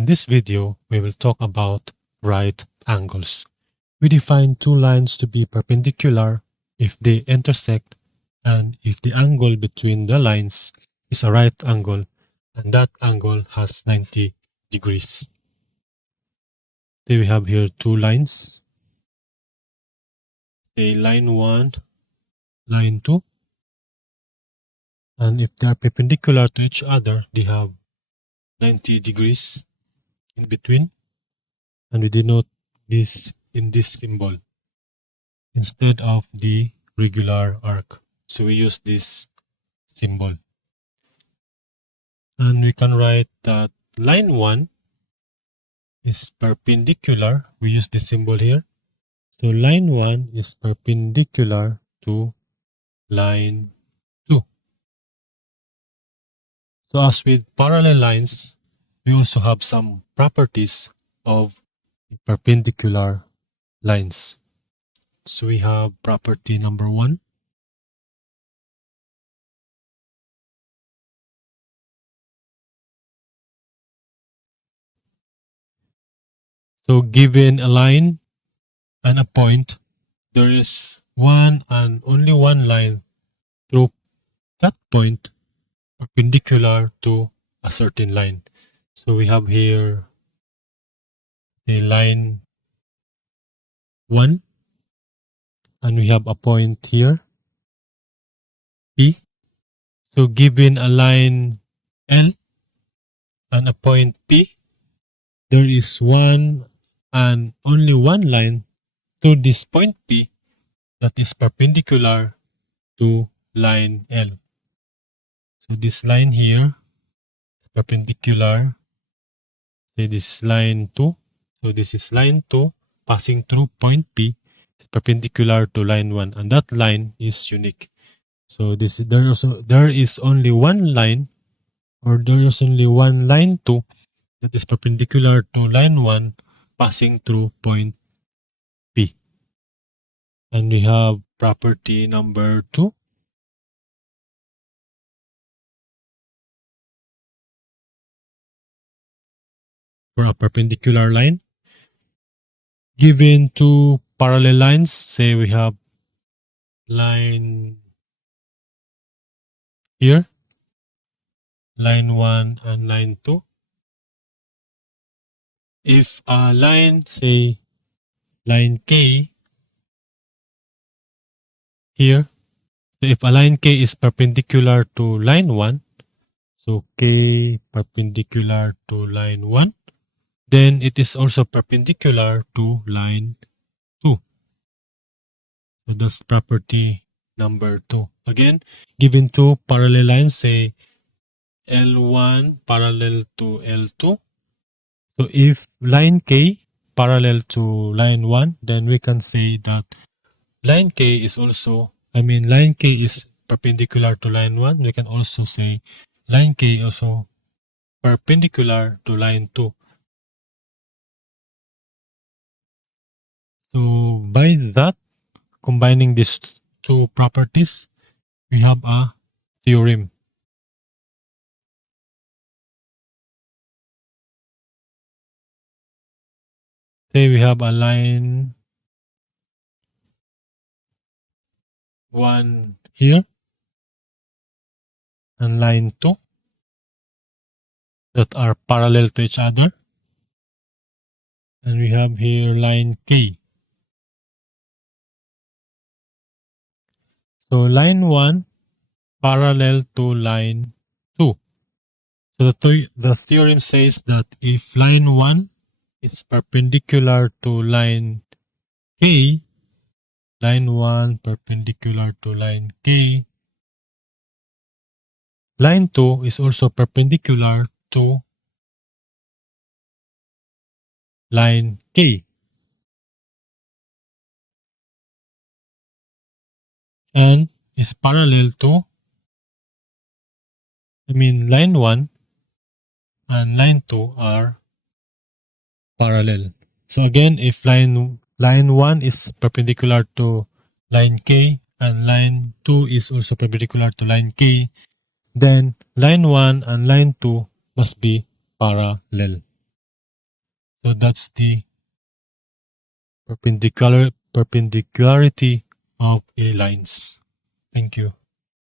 In this video, we will talk about right angles. We define two lines to be perpendicular if they intersect and if the angle between the lines is a right angle and that angle has 90 degrees. So we have here two lines. Say line 1, line 2. And if they are perpendicular to each other, they have 90 degrees in between. And we denote this in this symbol instead of the regular arc. So we use this symbol. And we can write that line 1 is perpendicular. We use this symbol here. So line 1 is perpendicular to line 2. So as with parallel lines, we also have some properties of perpendicular lines. So we have property number 1. So given a line and a point, there is one and only one line through that point perpendicular to a certain line. So we have here a line 1 and we have a point here P. So given a line L and a point P, there is one and only one line to this point P that is perpendicular to line L. So this line here is perpendicular. Okay, this is line 2. So this is line 2 passing through point P is perpendicular to line 1 and that line is unique. So there is only one line or there is only one line 2 that is perpendicular to line 1 passing through point P. And we have property number 2. For a perpendicular line, given two parallel lines, say we have line here, line 1 and line 2. If a line, say line K here, so if a line K is perpendicular to line 1, so K perpendicular to line 1, then it is also perpendicular to line 2. So that's property number 2. Again, given two parallel lines, say L1 parallel to L2. So if line K parallel to line 1, then we can say that line K is perpendicular to line 1. We can also say line K also perpendicular to line 2. So by that, combining these two properties, we have a theorem. Say we have a line 1 here and line 2 that are parallel to each other. And we have here line K. So line 1 parallel to line 2. So the theorem says that if line 1 is perpendicular to line K, line 1 perpendicular to line K, line 2 is also perpendicular to line K. And is parallel to, line 1 and line 2 are parallel. So again, if line 1 is perpendicular to line K and line 2 is also perpendicular to line K, then line 1 and line 2 must be parallel. So that's the perpendicularity of A lines. Thank you.